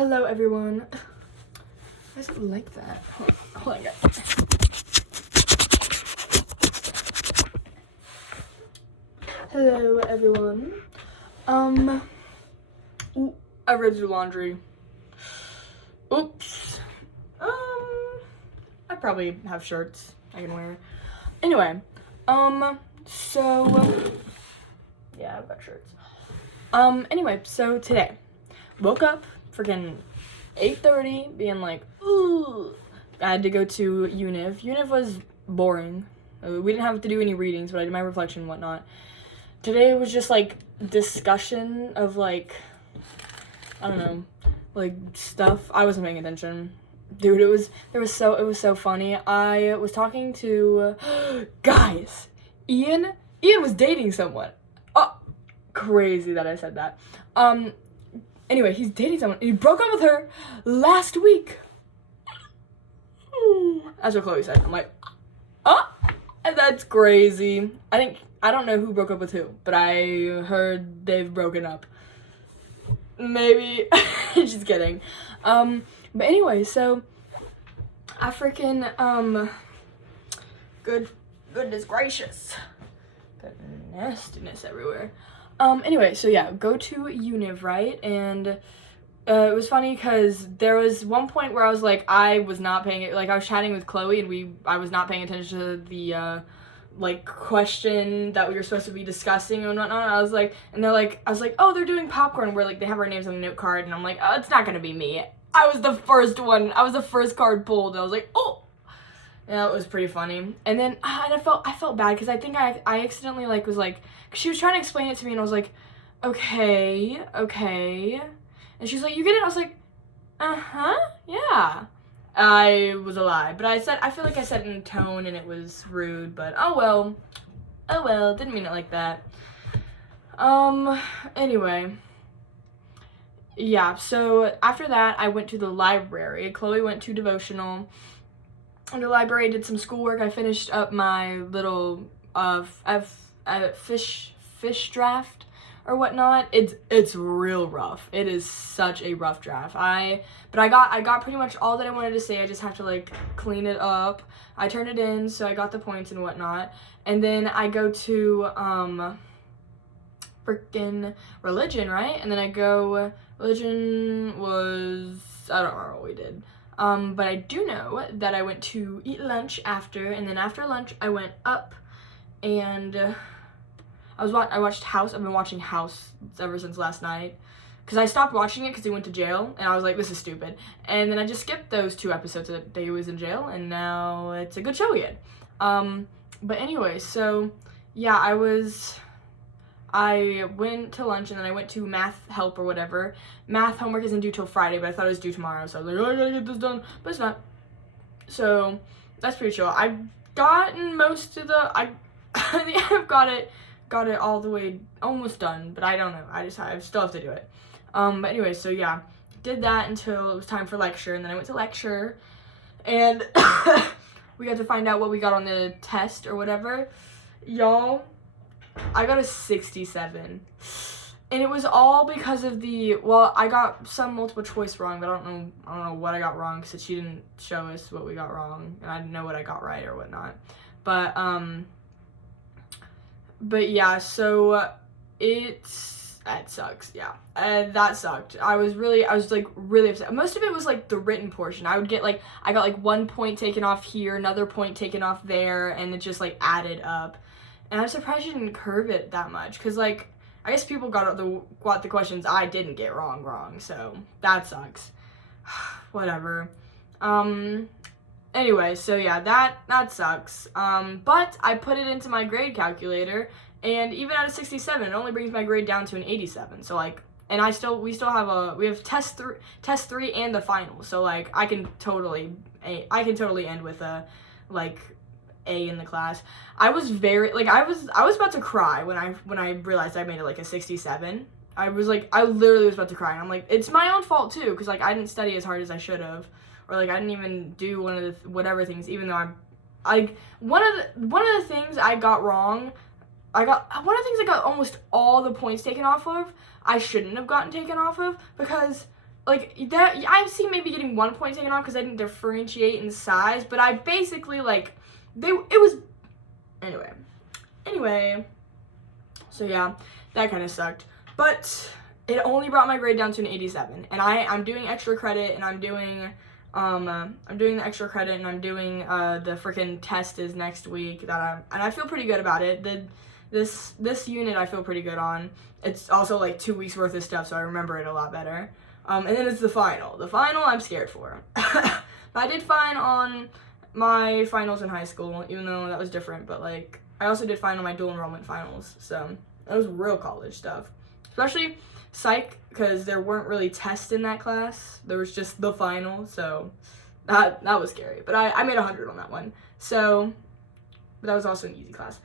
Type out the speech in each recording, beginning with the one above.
Hello, everyone. Why is it like that? Hold on, guys. Hello, everyone. Ooh, I read your laundry. Oops. I probably have shirts I can wear. Anyway, so yeah, I've got shirts. Anyway, so today, woke up freaking 8:30, being like, ooh. I had to go to Univ. Univ was boring. We didn't have to do any readings, but I did my reflection and whatnot. Today was just like discussion of like, I don't know, like stuff. I wasn't paying attention. Dude, it was so funny. I was talking to guys. Ian was dating someone. Oh, crazy that I said that. Anyway, he's dating someone. He broke up with her last week. That's what Chloe said. I'm like, oh, that's crazy. I don't know who broke up with who, but I heard they've broken up. Maybe. Just kidding. But anyway, so I freaking, goodness gracious. Got nastiness everywhere. Anyway, so yeah, go to Univ, right? And it was funny because there was one point where I was like, I was chatting with Chloe and I was not paying attention to the, question that we were supposed to be discussing and whatnot. I was like, oh, they're doing popcorn where, they have our names on the note card, and I'm like, oh, it's not gonna be me. I was the first one. I was the first card pulled, and I was like, oh! Yeah, it was pretty funny. And then, and I felt bad, because I think I accidentally, was like, cause she was trying to explain it to me, and I was like, okay. And she's like, you get it? I was like, uh-huh, yeah. I was a lie, but I feel like I said it in a tone, and it was rude, but oh well, didn't mean it like that. Anyway. Yeah, so after that, I went to the library. Chloe went to devotional. In the library, I did some schoolwork. I finished up my little fish draft or whatnot. It's real rough. It is such a rough draft. But I got pretty much all that I wanted to say. I just have to clean it up. I turned it in, so I got the points and whatnot. And then I go to freaking religion, right? And then I go. Religion was, I don't remember what we did. But I do know that I went to eat lunch after, and then after lunch I went up and I watched House. I've been watching House ever since last night. Because I stopped watching it because he went to jail, and I was like, this is stupid. And then I just skipped those 2 episodes that he was in jail, and now it's a good show again. But anyway, so yeah, I went to lunch, and then I went to math help or whatever. Math homework isn't due till Friday, but I thought it was due tomorrow, so I was like, oh, I gotta get this done, but it's not. So, that's pretty chill. I've gotten most of I've got it all the way, almost done, but I don't know. I still have to do it. But anyway, so yeah, did that until it was time for lecture, and then I went to lecture, and we got to find out what we got on the test or whatever. Y'all, I got a 67, and it was all because of I got some multiple choice wrong, but I don't know what I got wrong, because she didn't show us what we got wrong, and I didn't know what I got right or whatnot, but yeah, so that sucks, yeah, that sucked. I was really upset. Most of it was the written portion. I got 1 point taken off here, another point taken off there, and it just added up. And I'm surprised you didn't curve it that much, because, I guess people got the questions I didn't get wrong, so that sucks. Whatever. Anyway, so yeah, that sucks. But I put it into my grade calculator, and even at a 67, it only brings my grade down to an 87, so, and we still have test 3 and the final, so, I can totally end with a, A in the class. I was I was about to cry when I realized I made it a 67. I literally was about to cry, and I'm like, it's my own fault too, because I didn't study as hard as I should have, or I didn't even do one of the whatever things, even though one of the things I got wrong, one of the things I got almost all the points taken off of, I shouldn't have gotten taken off of, because like, that, I've seen maybe getting 1 point taken off because I didn't differentiate in size, but I basically, like, anyway, so yeah, that kind of sucked, but it only brought my grade down to an 87, and I'm doing extra credit, and I'm doing the extra credit, and I'm doing, the freaking test is next week, and I feel pretty good about it. This unit I feel pretty good on. It's also, like, 2 weeks worth of stuff, so I remember it a lot better. And then it's the final. The final I'm scared for. I did fine on my finals in high school, even though that was different, but, like, I also did fine on my dual enrollment finals, so that was real college stuff. Especially psych, because there weren't really tests in that class. There was just the final, so that was scary. But I made 100 on that one, so but that was also an easy class.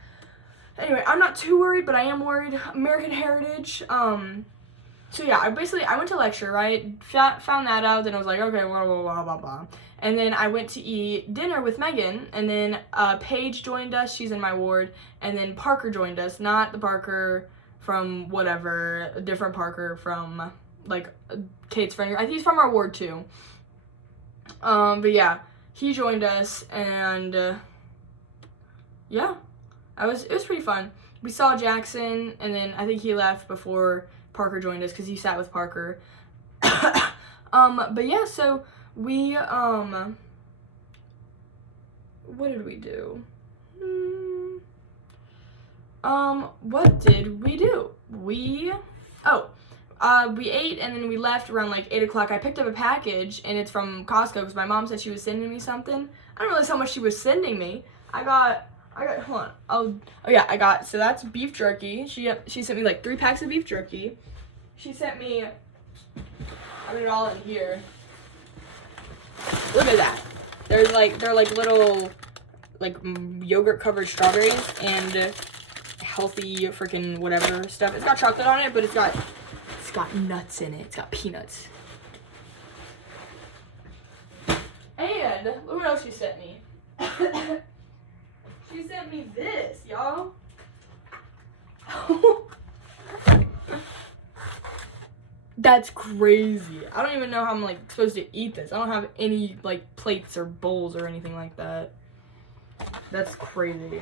Anyway, I'm not too worried, but I am worried. American Heritage, so yeah, I went to lecture, right? Found that out, then I was like, okay, blah, blah, blah, blah, blah. And then I went to eat dinner with Megan, and then Paige joined us, she's in my ward, and then Parker joined us, not the Parker from whatever, a different Parker from, like, Kate's friend. I think he's from our ward too. But yeah, he joined us, and yeah, it was pretty fun. We saw Jackson, and then I think he left before Parker joined us because he sat with Parker. But yeah, so we, what did we do? What did we do? We ate, and then we left around, like, 8 o'clock. I picked up a package, and it's from Costco because my mom said she was sending me something. I don't realize how much she was sending me. I got, hold on. I got, so that's beef jerky. She sent me, like, 3 packs of beef jerky. She sent me, I put it all in here. Look at that. They're like little, like, yogurt covered strawberries and healthy freaking whatever stuff. It's got chocolate on it, but it's got nuts in it. It's got peanuts. And look what else she sent me. She sent me this, y'all. That's crazy. I don't even know how I'm, like, supposed to eat this. I don't have any, like, plates or bowls or anything like that. That's crazy.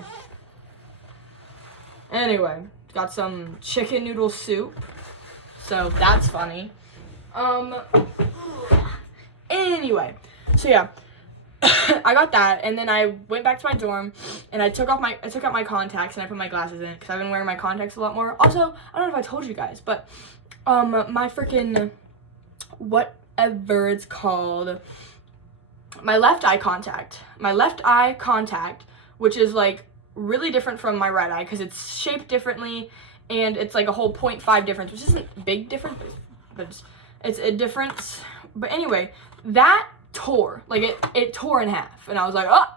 Anyway, got some chicken noodle soup. So that's funny. Anyway, so yeah. I got that, and then I went back to my dorm, and I took out my contacts, and I put my glasses in, because I've been wearing my contacts a lot more. Also, I don't know if I told you guys, but, my freaking, whatever it's called, my left eye contact, which is, like, really different from my right eye, because it's shaped differently, and it's, like, a whole 0.5 difference, which isn't a big difference, but it's a difference. But anyway, that tore, like, it tore in half, and I was like, oh,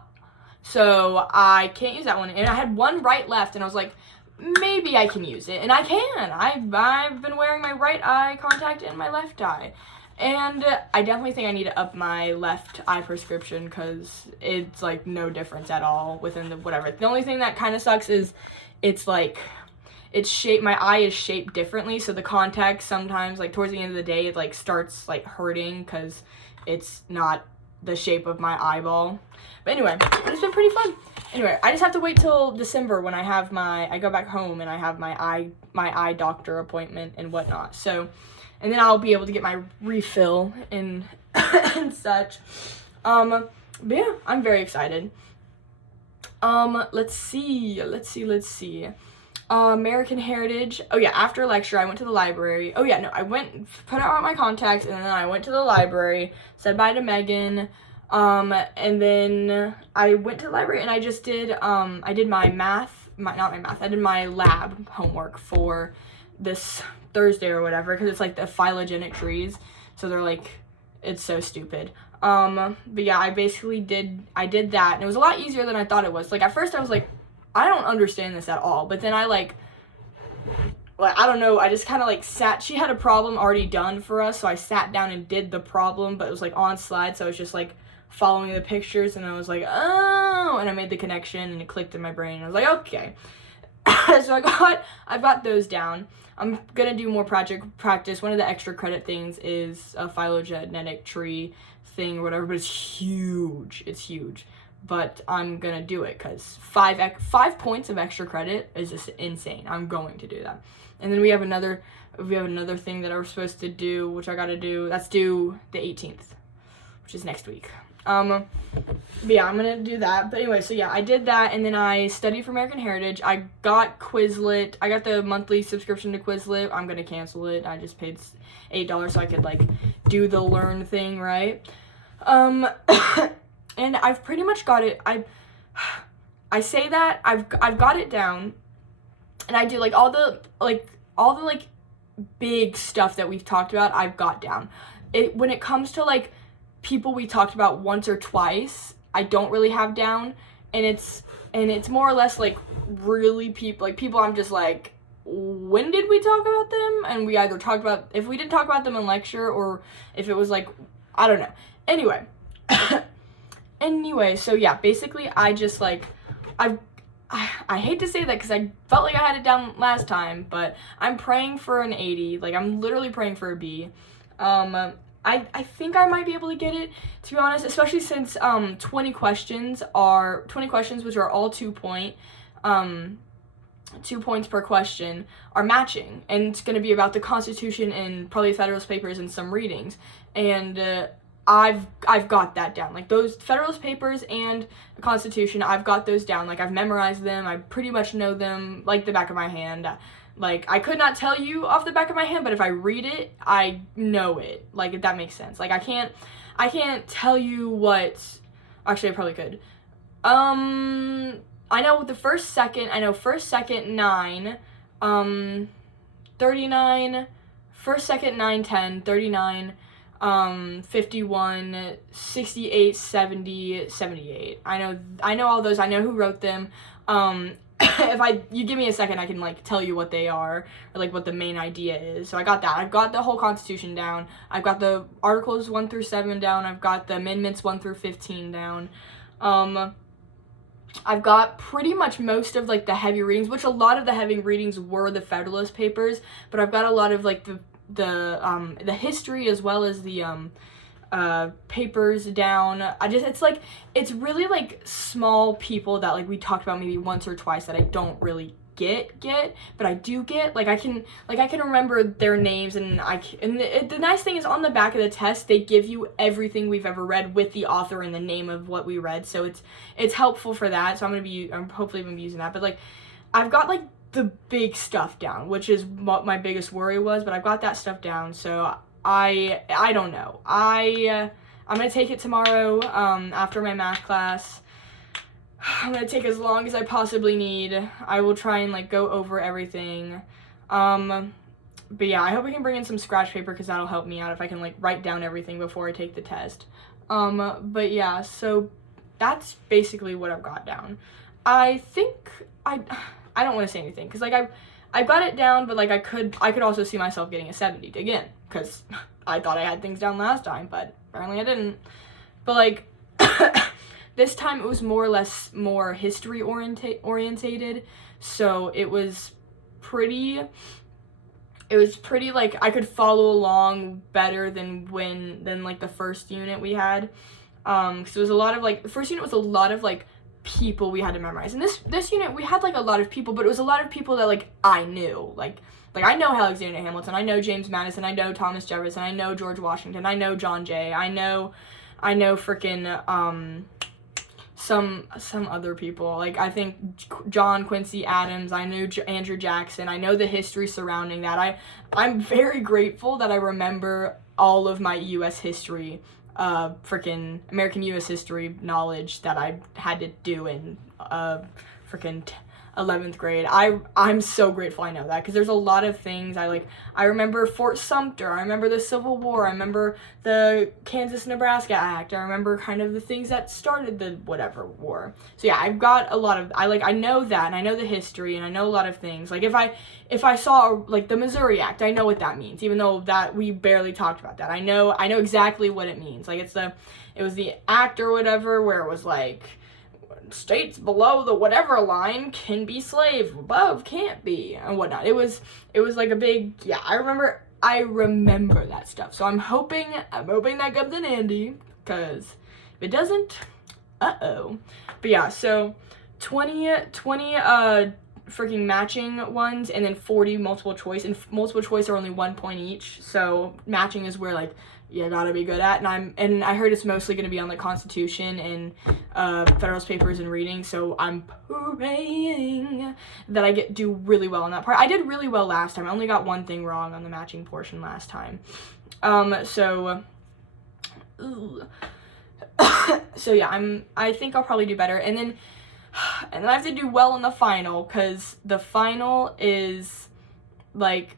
so I can't use that one, and I had one right left, and I was like, maybe I can use it, and I can. I've been wearing my right eye contact in my left eye, and I definitely think I need to up my left eye prescription, because it's, like, no difference at all within the whatever. The only thing that kind of sucks is it's, like, it's shaped, my eye is shaped differently, so the contact sometimes, like, towards the end of the day, it, like, starts, like, hurting, because it's not the shape of my eyeball. But anyway, it's been pretty fun. Anyway, I just have to wait till December when I go back home and I have my eye doctor appointment and whatnot. So, and then I'll be able to get my refill and and such. But yeah, I'm very excited. Let's see. American Heritage. Oh yeah, after lecture I went to the library. Oh yeah, no, I put out my contacts, and then I went to the library, said bye to Megan, and then I went to the library and I just did, I did my I did my lab homework for this Thursday or whatever, because it's like the phylogenetic trees, so they're like, it's so stupid. But yeah, I did that, and it was a lot easier than I thought it was. Like, at first I was like, I don't understand this at all, but then I I don't know, I just kind of, like, she had a problem already done for us, so I sat down and did the problem, but it was, like, on slides, so I was just, like, following the pictures, and I was like, oh, and I made the connection, and it clicked in my brain, and I was like, okay. So I've got those down. I'm gonna do more project practice. One of the extra credit things is a phylogenetic tree thing or whatever, but it's huge. It's huge. But I'm gonna do it because 5 points of extra credit is just insane. I'm going to do that. And then we have another thing that we're supposed to do, which I gotta do. That's due the 18th, which is next week. But yeah, I'm gonna do that. But anyway, so yeah, I did that, and then I studied for American Heritage. I got Quizlet. I got the monthly subscription to Quizlet. I'm gonna cancel it. I just paid $8 so I could like do the learn thing, right? And I've pretty much got it. I say that I've got it down, and I do like all the big stuff that we've talked about. I've got down. When it comes to like people we talked about once or twice, I don't really have down, and it's more or less like really people I'm just like, when did we talk about them? And we either talked about, if we didn't talk about them in lecture, or if it was like, I don't know. Anyway, so yeah, basically I just like, I hate to say that because I felt like I had it down last time, but I'm praying for an 80. Like, I'm literally praying for a B. I think I might be able to get it, to be honest, especially since 20 questions, which are all 2 points per question, are matching, and it's going to be about the Constitution and probably Federalist Papers and some readings, and I've got that down. Like, those Federalist Papers and the Constitution, I've got those down. Like, I've memorized them. I pretty much know them like the back of my hand. Like, I could not tell you off the back of my hand, but if I read it, I know it. Like, if that makes sense. Like, I can't tell you what, actually I probably could. I know first, second, 9, 39, first, second, 9, 10, 39, 51, 68, 70, 78. I know all those. I know who wrote them. If you give me a second, I can like tell you what they are, or like what the main idea is. So I got that. I've got the whole Constitution down. I've got the Articles 1 through 7 down. I've got the Amendments 1 through 15 down. I've got pretty much most of like the heavy readings, which a lot of the heavy readings were the Federalist Papers, but I've got a lot of like the history as well as the papers down. It's really like small people that like we talked about maybe once or twice that I don't really get, but I do get. Like I can remember their names, and the nice thing is on the back of the test they give you everything we've ever read with the author and the name of what we read, so it's helpful for that. So I'm hopefully gonna be using that. But like I've got like the big stuff down, which is what my biggest worry was, but I've got that stuff down. So I don't know. I'm gonna take it tomorrow after my math class. I'm gonna take as long as I possibly need. I will try and like go over everything. But yeah, I hope we can bring in some scratch paper because that'll help me out if I can like write down everything before I take the test. But yeah, so that's basically what I've got down. I think I don't want to say anything because like I've got it down, but like I could also see myself getting a 70 again because I thought I had things down last time, but apparently I didn't. But like this time it was more history orientated, so it was pretty like I could follow along better than like the first unit we had, because it was a lot of like the first unit was a lot of like people we had to memorize, and this unit we had like a lot of people, but it was a lot of people that like I knew, like I know Alexander Hamilton, I know James Madison, I know Thomas Jefferson, I know George Washington, I know John Jay, I know freaking some other people, like I think John Quincy Adams, I know Andrew Jackson, I know the history surrounding that. I'm very grateful that I remember all of my U.S. history, freaking American U.S. history knowledge that I had to do in freaking 11th grade. I'm so grateful I know that, because there's a lot of things I remember Fort Sumter, I remember the Civil War, I remember the Kansas-Nebraska Act, I remember kind of the things that started the whatever war. So yeah, I've got a lot of, I know that, and I know the history, and I know a lot of things. Like if I saw like the Missouri Act, I know what that means, even though that we barely talked about that. I know exactly what it means. Like it was the act or whatever where it was like states below the whatever line can be slave, above can't be, and whatnot. It was like a big, yeah, I remember that stuff. So I'm hoping that comes in handy, because if it doesn't, uh-oh. But yeah, so 20 freaking matching ones, and then 40 multiple choice, and multiple choice are only 1 point each, so matching is where, like, you gotta be good at, and I heard it's mostly gonna be on, like, Constitution and Federalist Papers and reading, so I'm praying that I do really well on that part. I did really well last time. I only got one thing wrong on the matching portion last time. So yeah, I think I'll probably do better, and then I have to do well in the final, because the final is, like,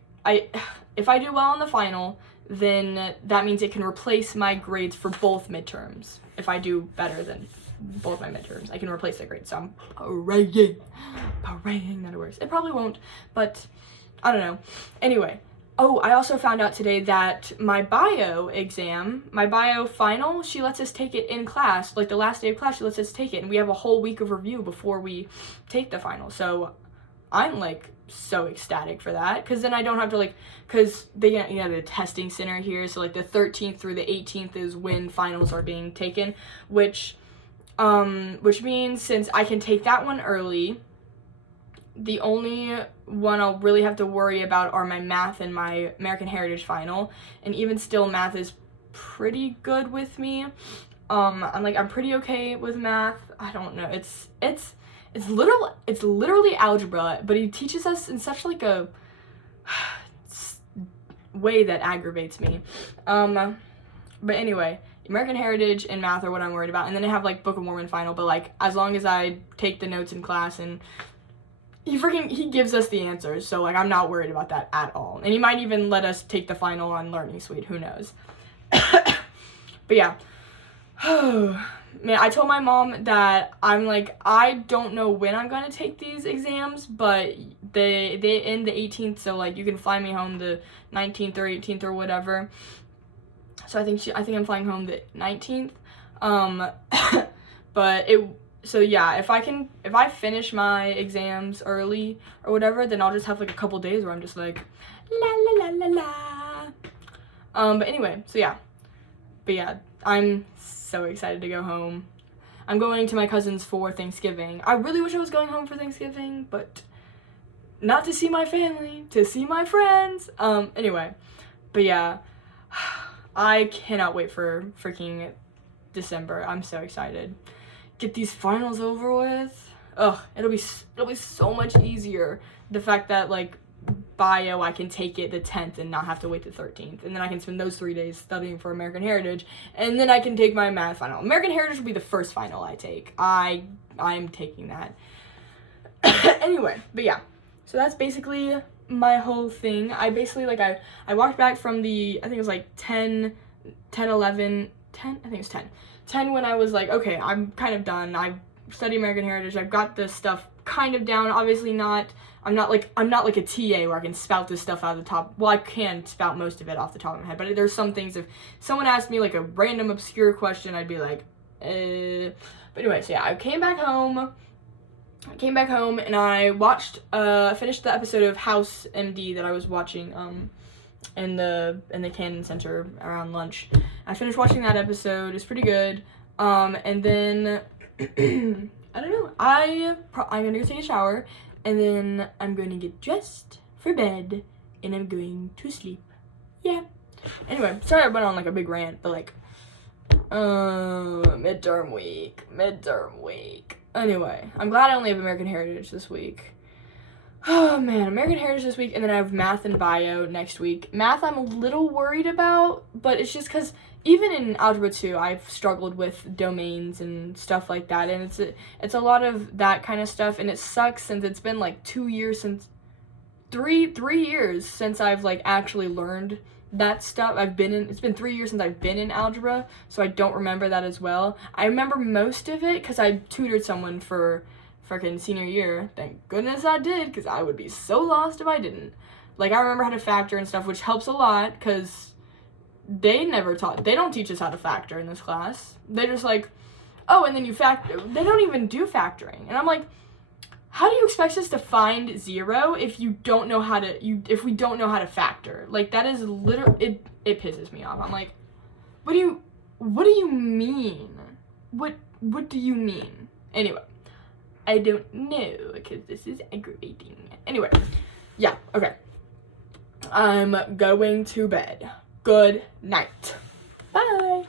if I do well in the final, then that means it can replace my grades for both midterms. If I do better than both my midterms, I can replace that grade, so I'm praying that it works. It probably won't, but I don't know. Anyway, I also found out today that my bio final, she lets us take it in class. Like, the last day of class, she lets us take it, and we have a whole week of review before we take the final. So I'm, like, so ecstatic for that, because then I don't have to, like, because they, the testing center here, so, like, the 13th through the 18th is when finals are being taken, which means since I can take that one early, the only one I'll really have to worry about are my math and my American Heritage final, and even still, math is pretty good with me. I'm pretty okay with math. I don't know. It's literally algebra, but he teaches us in such, like, a way that aggravates me. But anyway, American Heritage and math are what I'm worried about, and then I have, like, Book of Mormon final, but, like, as long as I take the notes in class, and he gives us the answers, so, like, I'm not worried about that at all. And he might even let us take the final on Learning Suite, who knows. But yeah. Man, I told my mom that I'm, like, I don't know when I'm gonna take these exams, but they end the 18th, so, like, you can fly me home the 19th or 18th or whatever. So I think I'm flying home the 19th. So yeah, if I finish my exams early or whatever, then I'll just have, like, a couple days where I'm just like, la la la la la. But anyway, so yeah. But yeah, I'm so excited to go home. I'm going to my cousin's for Thanksgiving. I really wish I was going home for Thanksgiving, but not to see my family, to see my friends. Anyway, but yeah, I cannot wait for freaking December. I'm so excited. Get these finals over with. Ugh, it'll be so much easier. The fact that, like, bio, I can take it the 10th and not have to wait the 13th, and then I can spend those 3 days studying for American Heritage, and then I can take my math final. American Heritage will be the first final I take. I'm taking that. Anyway, but yeah, so that's basically my whole thing. I basically, like, I walked back from the, I think it was like 10, 11, 10, I think it was 10 when I was like, okay, I'm kind of done. I've studied American Heritage. I've got this stuff kind of down. Obviously not, I'm not like a TA where I can spout this stuff out of the top. Well, I can spout most of it off the top of my head, but there's some things, if someone asked me, like, a random obscure question, I'd be like, But anyway, so yeah, I came back home and I watched, finished the episode of House MD that I was watching, in the Cannon Center around lunch. I finished watching that episode. It's pretty good. And then I don't know. I'm gonna go take a shower, and then I'm going to get dressed for bed, and I'm going to sleep. Yeah. Anyway, sorry I went on, like, a big rant, but, like, midterm week. Anyway, I'm glad I only have American Heritage this week. Oh man, American Heritage this week, and then I have math and bio next week. Math I'm a little worried about, but it's just because even in Algebra 2, I've struggled with domains and stuff like that, and it's a lot of that kind of stuff, and it sucks since it's been, like, 2 years since, 3 years since I've, like, actually learned that stuff. It's been 3 years since I've been in algebra, so I don't remember that as well. I remember most of it because I tutored someone for freaking senior year. Thank goodness I did, because I would be so lost if I didn't. Like, I remember how to factor and stuff, which helps a lot, because they don't teach us how to factor in this class. They just, like, oh, and then you factor. They don't even do factoring. And I'm like, how do you expect us to find 0 if you don't know how to, if we don't know how to factor? Like, that is literally, it pisses me off. I'm like, what do you mean? What do you mean? Anyway, I don't know, because this is aggravating. Anyway, yeah, okay. I'm going to bed. Good night. Bye.